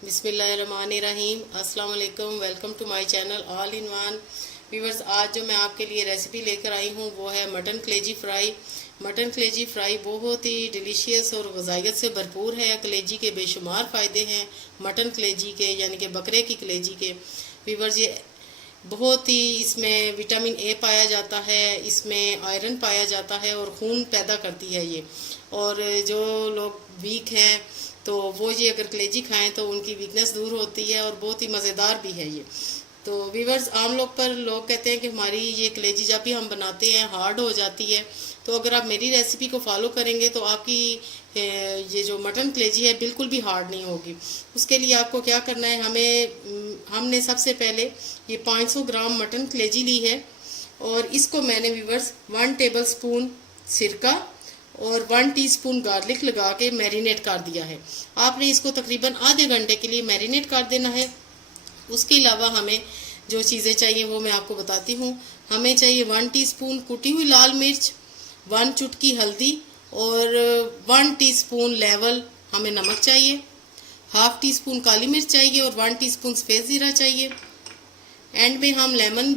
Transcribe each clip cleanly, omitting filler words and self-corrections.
बिस्मिल्लाहिर्रहमानिर्रहीम। अस्सलाम वालेकुम। Welcome to my channel all in one. Viewers, आज जो मैं आपके लिए रेसिपी लेकर आई हूँ वो है मटन कलेजी फ्राई। मटन कलेजी फ्राई बहुत ही डिलीशियस और ग़िज़ाइयत से भरपूर है। कलेजी के बेशुमार फ़ायदे हैं मटन कलेजी के, यानी कि बकरे की कलेजी के। व्यूअर्स, ये बहुत ही इसमें विटामिन ए पाया जाता है, इसमें आयरन पाया जाता है और खून पैदा करती है ये। और जो लोग वीक हैं तो वो ये अगर कलेजी खाएं तो उनकी वीकनेस दूर होती है और बहुत ही मज़ेदार भी है ये। तो वीवर्स, आम लोग कहते हैं कि हमारी ये कलेजी जब भी हम बनाते हैं हार्ड हो जाती है। तो अगर आप मेरी रेसिपी को फॉलो करेंगे तो आपकी ये जो मटन कलेजी है बिल्कुल भी हार्ड नहीं होगी। उसके लिए आपको क्या करना है, हमने सबसे पहले ये 500 ग्राम मटन कलेजी ली है और इसको मैंने वीवर्स 1 टेबल स्पून सिरका और 1 टीस्पून गार्लिक लगा के मैरिनेट कर दिया है। आपने इसको तकरीबन आधे घंटे के लिए मैरिनेट कर देना है। उसके अलावा हमें जो चीज़ें चाहिए वो मैं आपको बताती हूँ। हमें चाहिए 1 टीस्पून कुटी हुई लाल मिर्च, 1 चुटकी हल्दी और 1 टीस्पून लेवल हमें नमक चाहिए, हाफ टी स्पून काली मिर्च चाहिए और 1 टीस्पून सफ़ेद ज़ीरा चाहिए। एंड में हम लेमन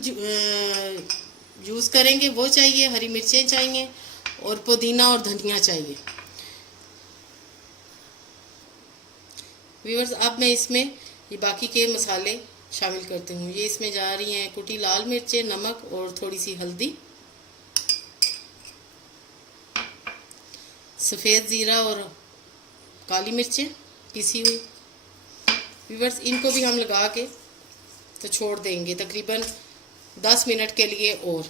यूज़ करेंगे वो चाहिए, हरी मिर्चें चाहिए और पुदीना और धनिया चाहिए। व्यूअर्स, अब मैं इसमें ये बाकी के मसाले शामिल करती हूँ। ये इसमें जा रही हैं कुटी लाल मिर्चें, नमक और थोड़ी सी हल्दी, सफ़ेद ज़ीरा और काली मिर्चें पिसी हुई। व्यूअर्स, इनको भी हम लगा के तो छोड़ देंगे तकरीबन 10 मिनट के लिए। और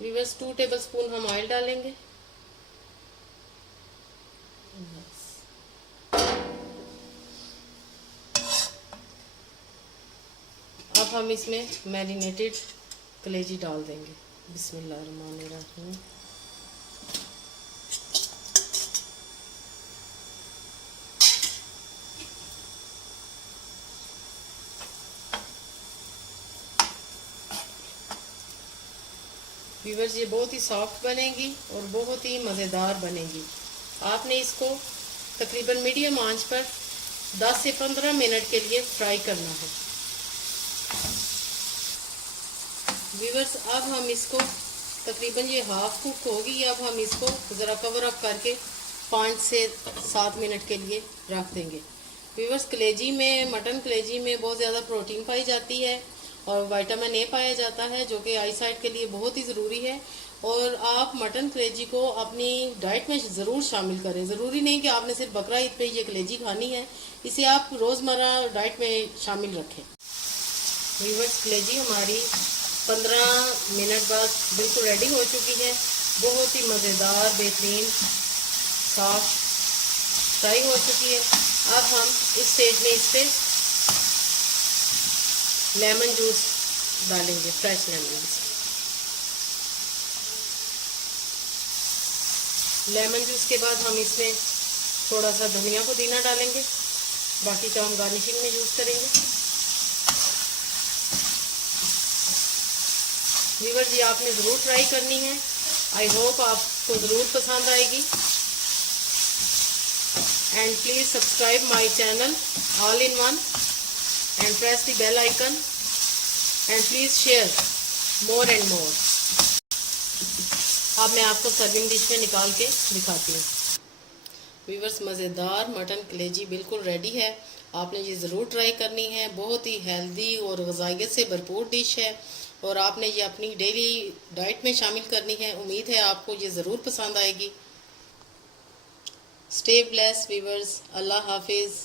व्यूअर्स, 2 टेबल स्पून हम ऑयल डालेंगे। अब हम इसमें मैरिनेटेड कलेजी डाल देंगे। बिस्मिल्लाहिर्रहमानिर्रहीम। व्यूअर्स, ये बहुत ही सॉफ्ट बनेगी और बहुत ही मज़ेदार बनेगी। आपने इसको तकरीबन मीडियम आंच पर 10 से 15 मिनट के लिए फ्राई करना है। व्यूअर्स, अब हम इसको तकरीबन ये हाफ कुक होगी। अब हम इसको ज़रा कवर अप करके 5 से 7 मिनट के लिए रख देंगे। व्यूअर्स, कलेजी में, मटन कलेजी में बहुत ज़्यादा प्रोटीन पाई जाती है और विटामिन ए पाया जाता है जो कि आई साइट के लिए बहुत ही ज़रूरी है। और आप मटन कलेजी को अपनी डाइट में ज़रूर शामिल करें। ज़रूरी नहीं कि आपने सिर्फ बकरा ईद पे ये कलेजी खानी है, इसे आप रोज़मर्रा डाइट में शामिल रखें। व्यूअर्स, कलेजी हमारी 15 मिनट बाद बिल्कुल रेडी हो चुकी है। बहुत ही मज़ेदार, बेहतरीन, सॉफ्ट फ्राई हो चुकी है। अब हम इस स्टेज में इस पर लेमन जूस डालेंगे, फ्रेश लेमन जूस के बाद हम इसमें थोड़ा सा धनिया पुदीना डालेंगे। बाकी का हम गार्निशिंग में यूज़ करेंगे। व्यूअर्स, ये आपने ज़रूर ट्राई करनी है। आई होप आपको ज़रूर पसंद आएगी। And please subscribe my channel all in one and press the bell icon and please share more and more. अब मैं आपको सर्विंग डिश में निकाल के दिखाती हूँ। व्यूअर्स, मज़ेदार मटन कलेजी बिल्कुल रेडी है। आपने ये ज़रूर ट्राई करनी है। बहुत ही हेल्दी और ग़िज़ाइयत से भरपूर डिश है और आपने ये अपनी डेली डाइट में शामिल करनी है। उम्मीद है आपको ये ज़रूर पसंद आएगी। Stay blessed viewers. अल्लाह हाफिज़।